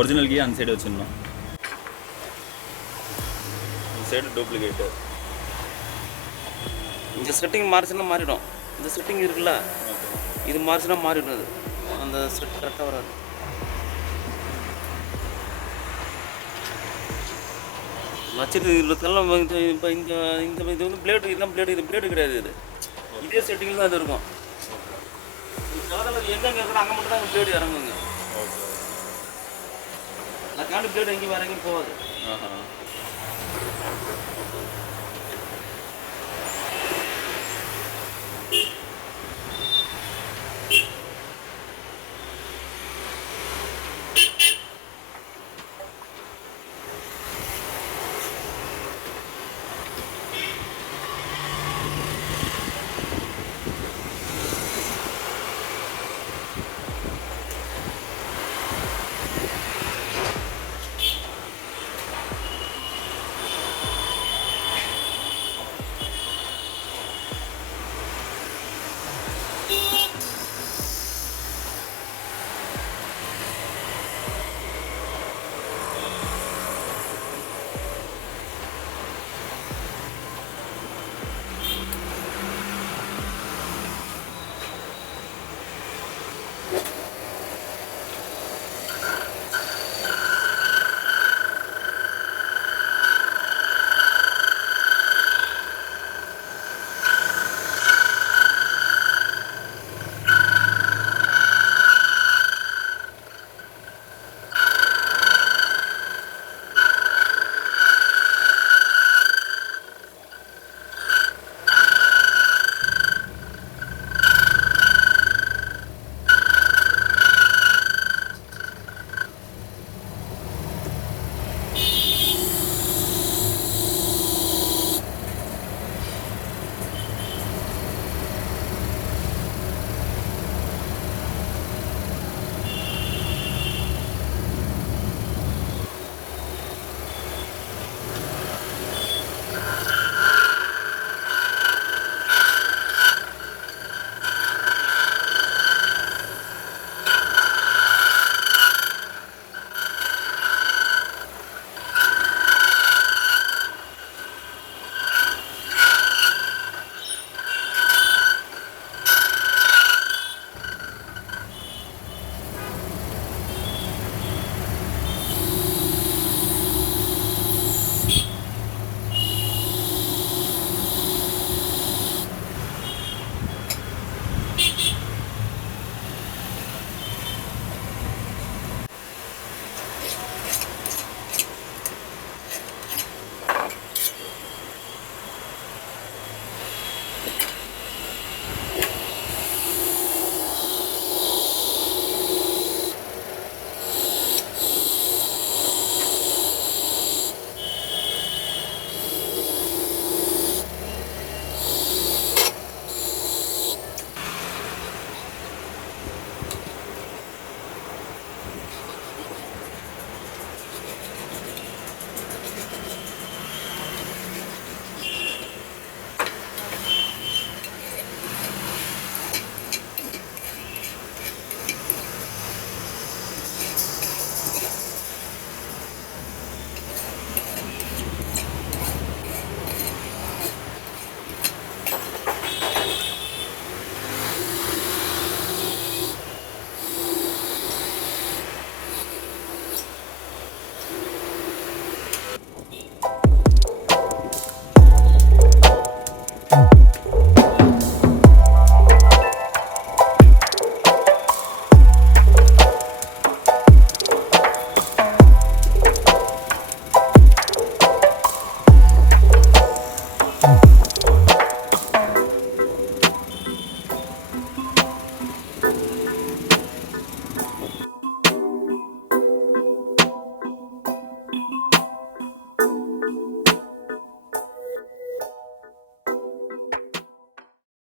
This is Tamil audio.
ஒரிஜினல் கீ அந்த சைடு வச்சிடணும். இந்த சைடு டூப்ளிகேட்டு. இந்த செட்டிங் மாறிச்சுன்னா மாறிடும். இந்த செட்டிங் இருக்குல்ல, இது மாறிச்சுன்னா மாறிடும். அது அந்த செட் கரெக்டாக வராது. வச்சுட்டு இதுலாம் இப்போ இந்த இந்த இது வந்து பிளேடு, இதுதான் பிளேடு. இது பிளேடு கிடையாது. இது இதே செட்டிங்கில் தான் இது இருக்கும். எங்கெங்கே இருக்கணும் அங்கே மட்டும் தான் பிளேடு இறங்குங்க. அதுக்காண்டி பிளேடு எங்கேயும் வேறு எங்கேயும் போகாது.